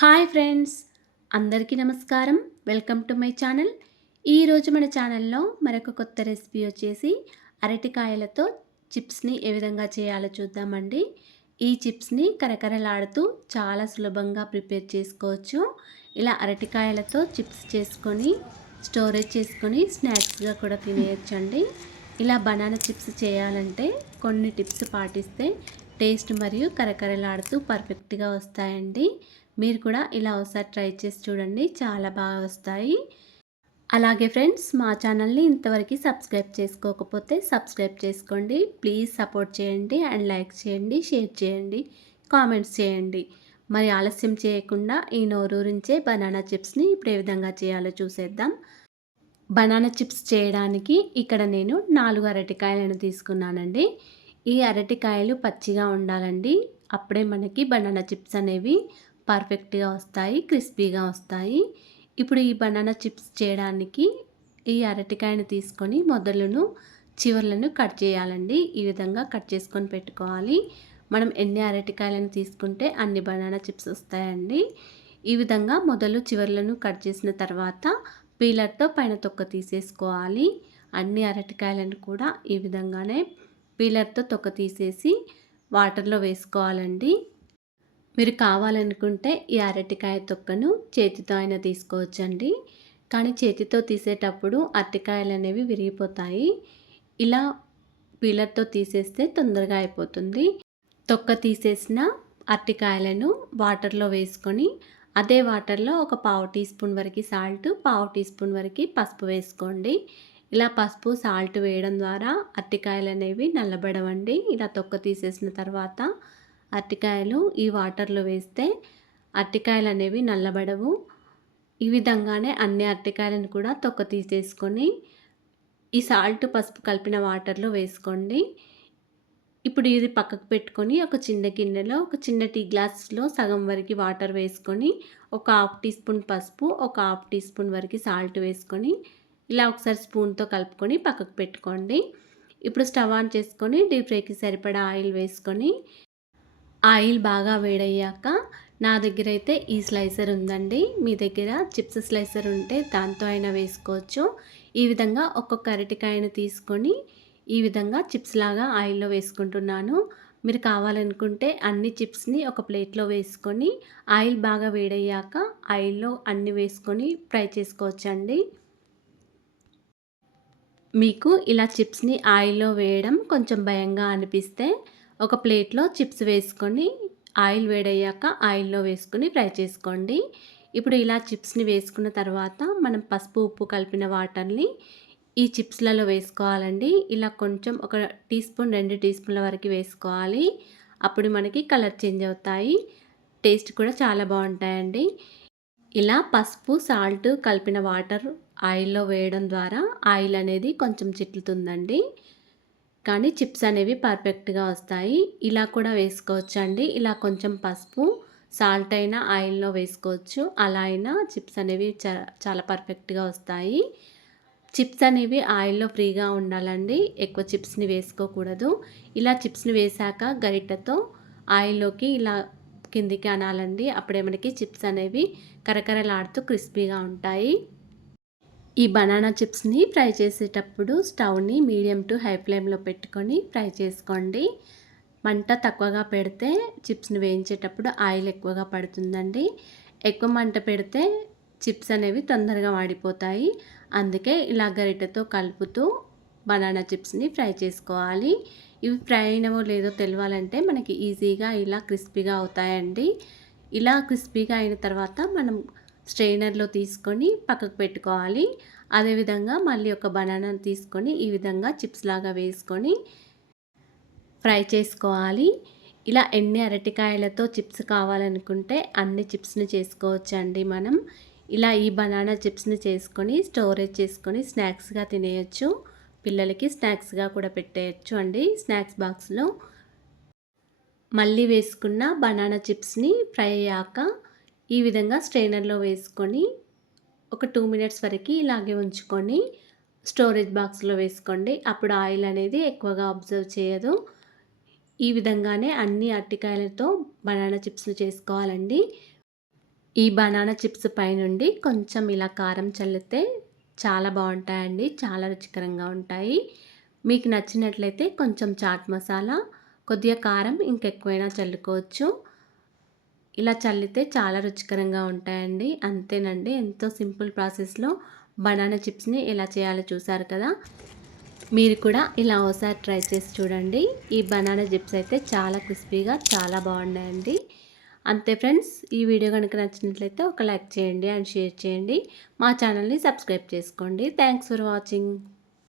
Hi friends అందరికీ నమస్కారం. Welcome to my channel. ఈరోజు మన ఛానల్లో మరొక కొత్త రెసిపీ వచ్చేసి అరటికాయలతో చిప్స్ని ఏ విధంగా చేయాలో చూద్దామండి. ఈ చిప్స్ని కరకరలాడుతూ చాలా సులభంగా ప్రిపేర్ చేసుకోవచ్చు. ఇలా అరటికాయలతో చిప్స్ చేసుకొని స్టోరేజ్ చేసుకొని స్నాక్స్గా కూడా తినేయచ్చండి. ఇలా బనానా చిప్స్ చేయాలంటే కొన్ని టిప్స్ పాటిస్తే టేస్ట్ మరియు కరకరలాడుతూ పర్ఫెక్ట్గా వస్తాయండి. మీరు కూడా ఇలా ఒకసారి ట్రై చేసి చూడండి. చాలా బాగా వస్తాయి. అలాగే ఫ్రెండ్స్ మా ఛానల్ని ఇంతవరకు సబ్స్క్రైబ్ చేసుకోకపోతే సబ్స్క్రైబ్ చేసుకోండి. ప్లీజ్ సపోర్ట్ చేయండి అండ్ లైక్ చేయండి షేర్ చేయండి కామెంట్స్ చేయండి. మరి ఆలస్యం చేయకుండా ఈ నోరూరించే బనానా చిప్స్ని ఇప్పుడు ఏ విధంగా చేయాలో చూసేద్దాం. బనానా చిప్స్ చేయడానికి ఇక్కడ నేను నాలుగు అరటికాయలను తీసుకున్నానండి. ఈ అరటికాయలు పచ్చిగా ఉండాలండి. అప్పుడే మనకి బనానా చిప్స్ అనేవి పర్ఫెక్ట్గా వస్తాయి క్రిస్పీగా వస్తాయి. ఇప్పుడు ఈ బనానా చిప్స్ చేయడానికి ఈ అరటికాయను తీసుకొని మొదలను చివర్లను కట్ చేయాలండి. ఈ విధంగా కట్ చేసుకొని పెట్టుకోవాలి. మనం ఎన్ని అరటికాయలను తీసుకుంటే అన్ని బనానా చిప్స్ వస్తాయండి. ఈ విధంగా మొదలు చివర్లను కట్ చేసిన తర్వాత పీలర్తో పైన తొక్క తీసేసుకోవాలి. అన్ని అరటికాయలను కూడా ఈ విధంగానే పీలర్తో తొక్క తీసేసి వాటర్లో వేసుకోవాలండి. మీరు కావాలనుకుంటే ఈ అరటికాయ తొక్కను చేతితో అయినా తీసుకోవచ్చండి. కానీ చేతితో తీసేటప్పుడు అరటికాయలు అనేవి విరిగిపోతాయి. ఇలా పీలర్తో తీసేస్తే తొందరగా అయిపోతుంది. తొక్క తీసేసిన అరటికాయలను వాటర్లో వేసుకొని అదే వాటర్లో ఒక పావు టీ స్పూన్ వరకు సాల్ట్ పావు టీ స్పూన్ వరకు పసుపు వేసుకోండి. ఇలా పసుపు సాల్ట్ వేయడం ద్వారా అరటికాయలు అనేవి నల్లబడవండి. ఇలా తొక్క తీసేసిన తర్వాత అరటికాయలు ఈ వాటర్లో వేస్తే అరటికాయలు అనేవి నల్లబడవు. ఈ విధంగానే అన్ని అరటికాయలను కూడా తొక్క తీసేసుకొని ఈ సాల్ట్ పసుపు కలిపిన వాటర్లో వేసుకోండి. ఇప్పుడు ఇది పక్కకు పెట్టుకొని ఒక చిన్న గిన్నెలో ఒక చిన్న టీ గ్లాస్లో సగం వరకు వాటర్ వేసుకొని ఒక హాఫ్ టీ స్పూన్ పసుపు ఒక హాఫ్ టీ స్పూన్ వరకు సాల్ట్ వేసుకొని ఇలా ఒకసారి స్పూన్తో కలుపుకొని పక్కకు పెట్టుకోండి. ఇప్పుడు స్టవ్ ఆన్ చేసుకొని డీప్ ఫ్రైకి సరిపడా ఆయిల్ వేసుకొని ఆయిల్ బాగా వేడయ్యాక నా దగ్గర అయితే ఈ స్లైసర్ ఉందండి. మీ దగ్గర చిప్స్ స్లైసర్ ఉంటే దాంతో అయినా వేసుకోవచ్చు. ఈ విధంగా ఒక్కొక్క అరటికాయను తీసుకొని ఈ విధంగా చిప్స్ లాగా ఆయిల్లో వేసుకుంటున్నాను. మీరు కావాలనుకుంటే అన్ని చిప్స్ని ఒక ప్లేట్లో వేసుకొని ఆయిల్ బాగా వేడయ్యాక ఆయిల్లో అన్ని వేసుకొని ఫ్రై చేసుకోవచ్చండి. మీకు ఇలా చిప్స్ని ఆయిల్లో వేయడం కొంచెం భయంగా అనిపిస్తే ఒక ప్లేట్లో చిప్స్ వేసుకొని ఆయిల్ వేడయ్యాక ఆయిల్లో వేసుకొని ఫ్రై చేసుకోండి. ఇప్పుడు ఇలా చిప్స్ని వేసుకున్న తర్వాత మనం పసుపు ఉప్పు కలిపిన వాటర్ని ఈ చిప్స్లలో వేసుకోవాలండి. ఇలా కొంచెం ఒక టీ స్పూన్ రెండు టీ స్పూన్ల వరకు వేసుకోవాలి. అప్పుడు మనకి కలర్ చేంజ్ అవుతాయి. టేస్ట్ కూడా చాలా బాగుంటాయండి. ఇలా పసుపు సాల్ట్ కలిపిన వాటర్ ఆయిల్లో వేయడం ద్వారా ఆయిల్ అనేది కొంచెం చిట్లుతుందండి. కానీ చిప్స్ అనేవి పర్ఫెక్ట్గా వస్తాయి. ఇలా కూడా వేసుకోవచ్చు అండి ఇలా కొంచెం పసుపు సాల్ట్ అయినా ఆయిల్లో వేసుకోవచ్చు. అలా అయినా చిప్స్ అనేవి చాలా పర్ఫెక్ట్గా వస్తాయి. చిప్స్ అనేవి ఆయిల్లో ఫ్రీగా ఉండాలండి. ఎక్కువ చిప్స్ని వేసుకోకూడదు. ఇలా చిప్స్ని వేసాక గరిటెతో ఆయిల్లోకి ఇలా కిందికి అనాలండి. అప్పుడే మనకి చిప్స్ అనేవి కరకరలాడుతూ క్రిస్పీగా ఉంటాయి. ఈ బనానా చిప్స్ని ఫ్రై చేసేటప్పుడు స్టవ్ని మీడియం టు హై ఫ్లేమ్లో పెట్టుకొని ఫ్రై చేసుకోండి. మంట తక్కువగా పెడితే చిప్స్ని వేయించేటప్పుడు ఆయిల్ ఎక్కువగా పడుతుందండి. ఎక్కువ మంట పెడితే చిప్స్ అనేవి తొందరగా వాడిపోతాయి. అందుకే ఇలా గరిటెతో కలుపుతూ బనానా చిప్స్ని ఫ్రై చేసుకోవాలి. ఇవి ఫ్రై అయినవో లేదో తెలియాలంటే మనకి ఈజీగా ఇలా క్రిస్పీగా అవుతాయండి. ఇలా క్రిస్పీగా అయిన తర్వాత మనం స్ట్రెయినర్లో తీసుకొని పక్కకు పెట్టుకోవాలి. అదేవిధంగా మళ్ళీ ఒక బనానా తీసుకొని ఈ విధంగా చిప్స్ లాగా వేసుకొని ఫ్రై చేసుకోవాలి. ఇలా ఎన్ని అరటికాయలతో చిప్స్ కావాలనుకుంటే అన్ని చిప్స్ని చేసుకోవచ్చండి మనం. ఇలా ఈ బనానా చిప్స్ని చేసుకొని స్టోరేజ్ చేసుకొని స్నాక్స్గా తినేయచ్చు. పిల్లలకి స్నాక్స్గా కూడా పెట్టేయచ్చు అండి. స్నాక్స్ బాక్స్లో మళ్ళీ వేసుకున్న బనానా చిప్స్ని ఫ్రై అయ్యాక ఈ విధంగా స్ట్రైనర్లో వేసుకొని ఒక టూ మినిట్స్ వరకు ఇలాగే ఉంచుకొని స్టోరేజ్ బాక్స్లో వేసుకోండి. అప్పుడు ఆయిల్ అనేది ఎక్కువగా అబ్జర్వ్ చేయదు. ఈ విధంగానే అన్ని అరటికాయలతో బనానా చిప్స్ను చేసుకోవాలండి. ఈ బనానా చిప్స్ పైనుండి కొంచెం ఇలా కారం చల్లితే చాలా బాగుంటాయండి. చాలా రుచికరంగా ఉంటాయి. మీకు నచ్చినట్లయితే కొంచెం చాట్ మసాలా కొద్దిగా కారం ఇంకెక్కువైనా చల్లుకోవచ్చు. ఇలా చల్లితే చాలా రుచికరంగా ఉంటాయండి. అంతేనండి. ఎంతో సింపుల్ ప్రాసెస్లో బనానా చిప్స్ని ఎలా చేయాలో చూసారు కదా? మీరు కూడా ఇలా ఒకసారి ట్రై చేసి చూడండి. ఈ బనానా చిప్స్ అయితే చాలా క్రిస్పీగా చాలా బాగున్నాయండి. అంతే ఫ్రెండ్స్ ఈ వీడియో కనుక నచ్చినట్లయితే ఒక లైక్ చేయండి అండ్ షేర్ చేయండి. మా ఛానల్ని సబ్స్క్రైబ్ చేసుకోండి. Thanks for watching.